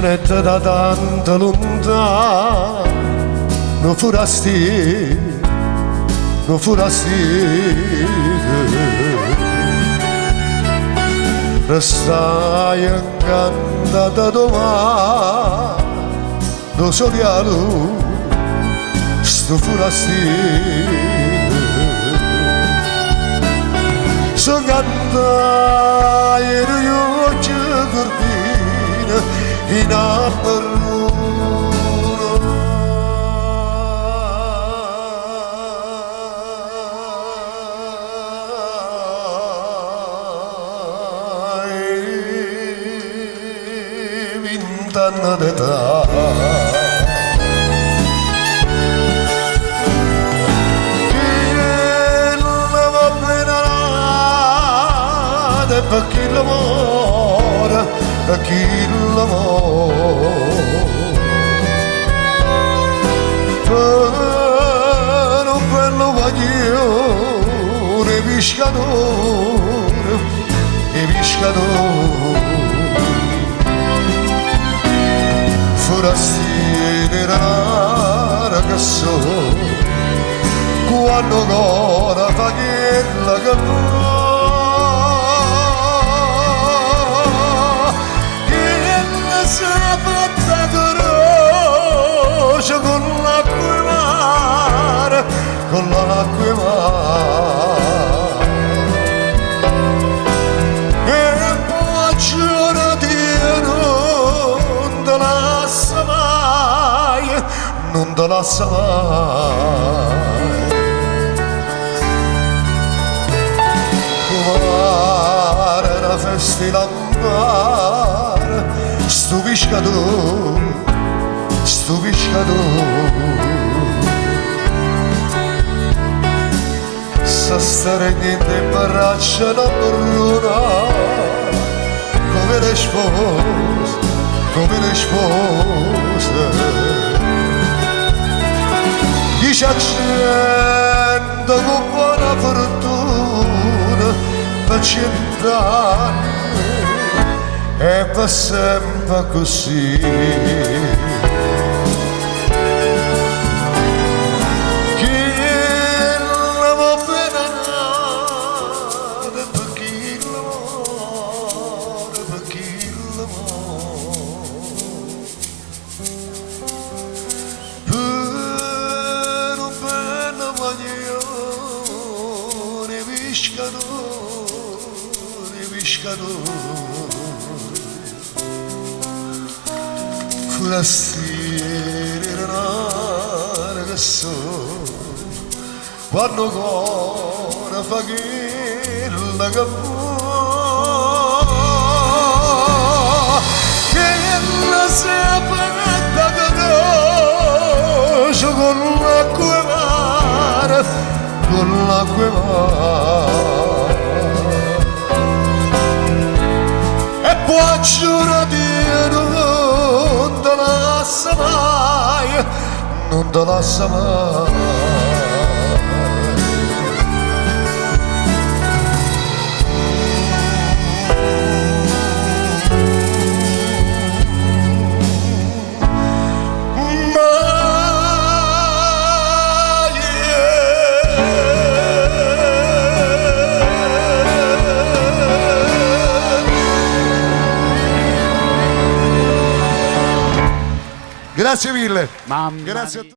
tenete da tanto lontano, non furasti, non furasti. Restai incantata domani, lo solialo, sto furasti. So canta e io ci cortina in vent'anni d'età. Per chi lavora, per chi lavora, per un bello guaglione, pescatore, e pescatore, forastiere rara che so, quando ancora fa quella che con l'acqua e mare, con l'acqua e mare. E poi giornati non te lascia mai, non te lascia mai. Come una festa in mare, sto pescatore, sto pescatore, sta stringendo in braccia la bruna, come le spose, come le spose. Dice accendo con buona fortuna per 100 anni e per sempre così. Forastiere rara che so, quando ancora fa quella che vuoi, che la sapata che conosce con l'acqua e mare, con l'acqua e mare. E poi giurati non te lascia mai, non te lascia mai. Grazie mille. Mamma Grazie a mia. tutti.